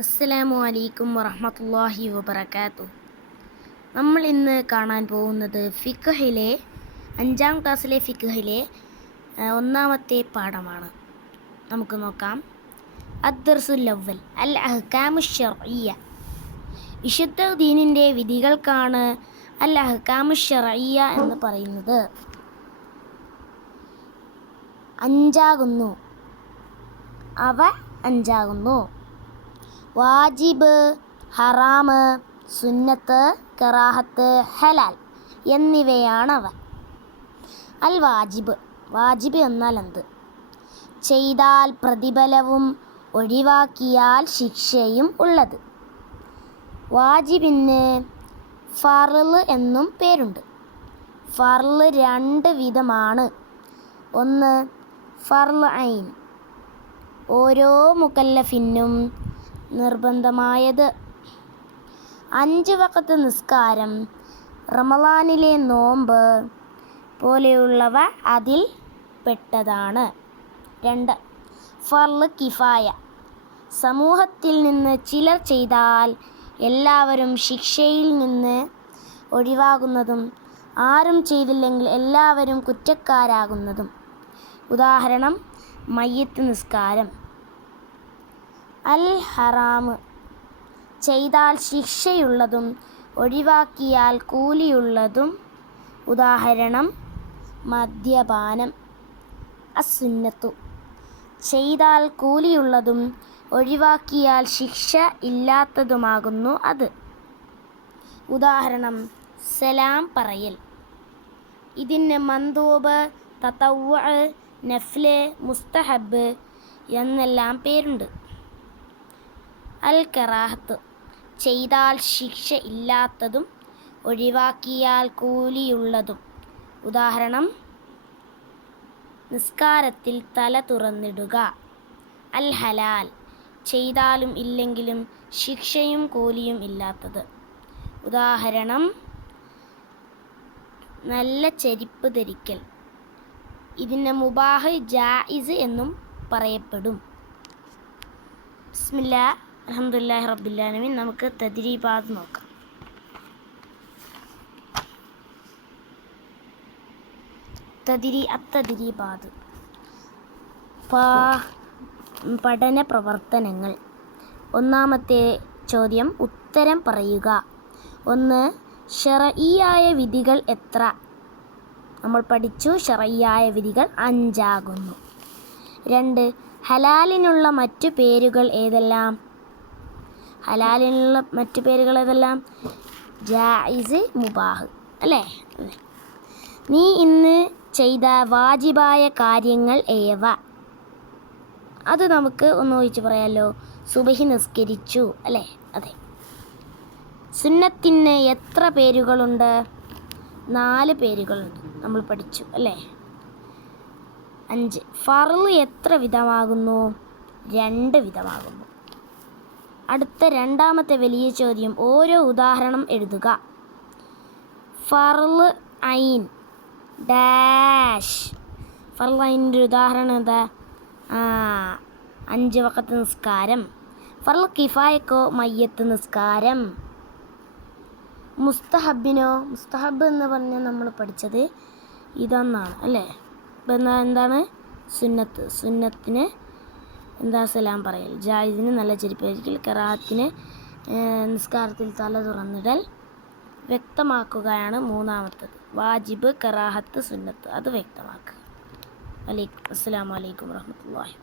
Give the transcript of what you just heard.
അസ്സലാമു അലൈക്കും വറഹ്മത്തുള്ളാഹി വബറകാതുഹു. നമ്മൾ ഇന്ന് കാണാൻ പോകുന്നത് ഫിഖ്ഹിലെ 5ാം ക്ലാസ്സിലെ ഫിഖ്ഹിലെ ഒന്നാമത്തെ പാഠമാണ്. നമുക്ക് നോക്കാം. അദ്ദർസുൽ അവ്വൽ അൽ അഹ്കാമുശ് ശർഇയ്യ. വിശുദ്ധ ദീനിൻ്റെ വിധികൾക്കാണ് അൽ അഹ്കാമുശ് ശർഇയ്യ എന്ന് പറയുന്നത്. 5 അവ 5 വാജിബ്, ഹറാമ്, സുന്നത്ത്, കറാഹത്ത്, ഹലാൽ എന്നിവയാണവ. അൽ വാജിബ്. വാജിബ് എന്നാൽ എന്ത്? ചെയ്താൽ പ്രതിഫലവും ഒഴിവാക്കിയാൽ ശിക്ഷയും ഉള്ളത്. വാജിബിന് ഫർള് എന്നും പേരുണ്ട്. ഫർള് 2 വിധമാണ്. ഒന്ന് ഫർള് ഐൻ, ഓരോ മുകല്ലഫിനും നിർബന്ധമായത്. 5 വഖത്ത് നിസ്കാരം, റമളാനിലെ നോമ്പ് പോലെയുള്ളവ അതിൽ പെട്ടതാണ്. 2 ഫർള് കിഫായ, സമൂഹത്തിൽ നിന്ന് ചിലർ ചെയ്താൽ എല്ലാവരും ശിക്ഷയിൽ നിന്ന് ഒഴിവാകുന്നതും ആരും ചെയ്തില്ലെങ്കിൽ എല്ലാവരും കുറ്റക്കാരാകുന്നതും. ഉദാഹരണം മയ്യിത്ത് നിസ്കാരം. അൽ ഹറാമ്, ചെയ്താൽ ശിക്ഷയുള്ളതും ഒഴിവാക്കിയാൽ കൂലിയുള്ളതും. ഉദാഹരണം മദ്യപാനം. അസുന്നത്തു, ചെയ്താൽ കൂലിയുള്ളതും ഒഴിവാക്കിയാൽ ശിക്ഷ ഇല്ലാത്തതുമാകുന്നു അത്. ഉദാഹരണം സലാം പറയൽ. ഇതിന് മന്ദൂബ്, തതവ്വുഅ്, നഫ്ല്, മുസ്തഹബ് എന്നെല്ലാം പേരുണ്ട്. അൽ കറാഹത്ത്, ചെയ്താൽ ശിക്ഷ ഇല്ലാത്തതും ഒഴിവാക്കിയാൽ കൂലിയുള്ളതും. ഉദാഹരണം നിസ്കാരത്തിൽ തല തുറന്നിടുക. അൽ ഹലാൽ, ചെയ്താലും ഇല്ലെങ്കിലും ശിക്ഷയും കൂലിയും ഇല്ലാത്തത്. ഉദാഹരണം നല്ല ചെരിപ്പ് ധരിക്കൽ. ഇതിന് മുബാഹ്, ജായിസ് എന്നും പറയപ്പെടും. ബിസ്മില്ലാഹ്, അൽഹംദുലില്ലാഹി റബ്ബിൽ ആലമീൻ. നമുക്ക് തദ്രീബാത് നോക്കാം. അത്തദ്രീബാത് പഠന പ്രവർത്തനങ്ങൾ. ഒന്നാമത്തെ ചോദ്യം, ഉത്തരം പറയുക. 1 ശർഇയ്യായ വിധികൾ എത്ര? നമ്മൾ പഠിച്ചു. ശർഇയ്യായ വിധികൾ 5 2 ഹലാലിനുള്ള മറ്റു പേരുകൾ ഏതെല്ലാം? ഹലാലിനുള്ള മറ്റു പേരുകൾ ഏതെല്ലാം? ജായിസ്, മുബാഹ്, അല്ലേ? നീ ഇന്ന് ചെയ്ത വാജിബായ കാര്യങ്ങൾ ഏവ? അത് നമുക്ക് ഒന്ന് ഒഴിച്ച് പറയാമല്ലോ. സുബഹി നിസ്കരിച്ചു, അല്ലേ? അതെ. സുന്നത്തിന് എത്ര പേരുകളുണ്ട്? 4 പേരുകളുണ്ട്. നമ്മൾ പഠിച്ചു, അല്ലേ? 5 ഫർള് എത്ര വിധമാകുന്നു? 2 വിധമാകുന്നു. അടുത്ത രണ്ടാമത്തെ വലിയ ചോദ്യം, ഓരോ ഉദാഹരണം എഴുതുക. ഫർള് ഐൻ ഡാഷ്. ഫർള് ഐനിൻ്റെ ഉദാഹരണം എന്താ? 5 വഖത്ത് നിസ്കാരം. ഫർള് കിഫായക്കോ? മയ്യത്ത് നിസ്കാരം. മുസ്തഹബിനോ? മുസ്തഹബ് എന്ന് പറഞ്ഞാൽ നമ്മൾ പഠിച്ചത് ഇതൊന്നാണ്, അല്ലേ? ഇപ്പം എന്താണ്? സുന്നത്ത്. സുന്നത്തിന് എന്താ? സലാം പറയൽ. ജായിസിന് നല്ല ചെരിപ്പ് ധരിക്കൽ. കറാഹത്തിന് നിസ്കാരത്തിൽ തല തുറന്നിടൽ. വ്യക്തമാക്കുകയാണ് മൂന്നാമത്തത്. വാജിബ്, കറാഹത്ത്, സുന്നത്ത് അത് വ്യക്തമാക്കുക. അസ്സലാമു അലൈക്കും വറഹ്മത്തുള്ളാഹി.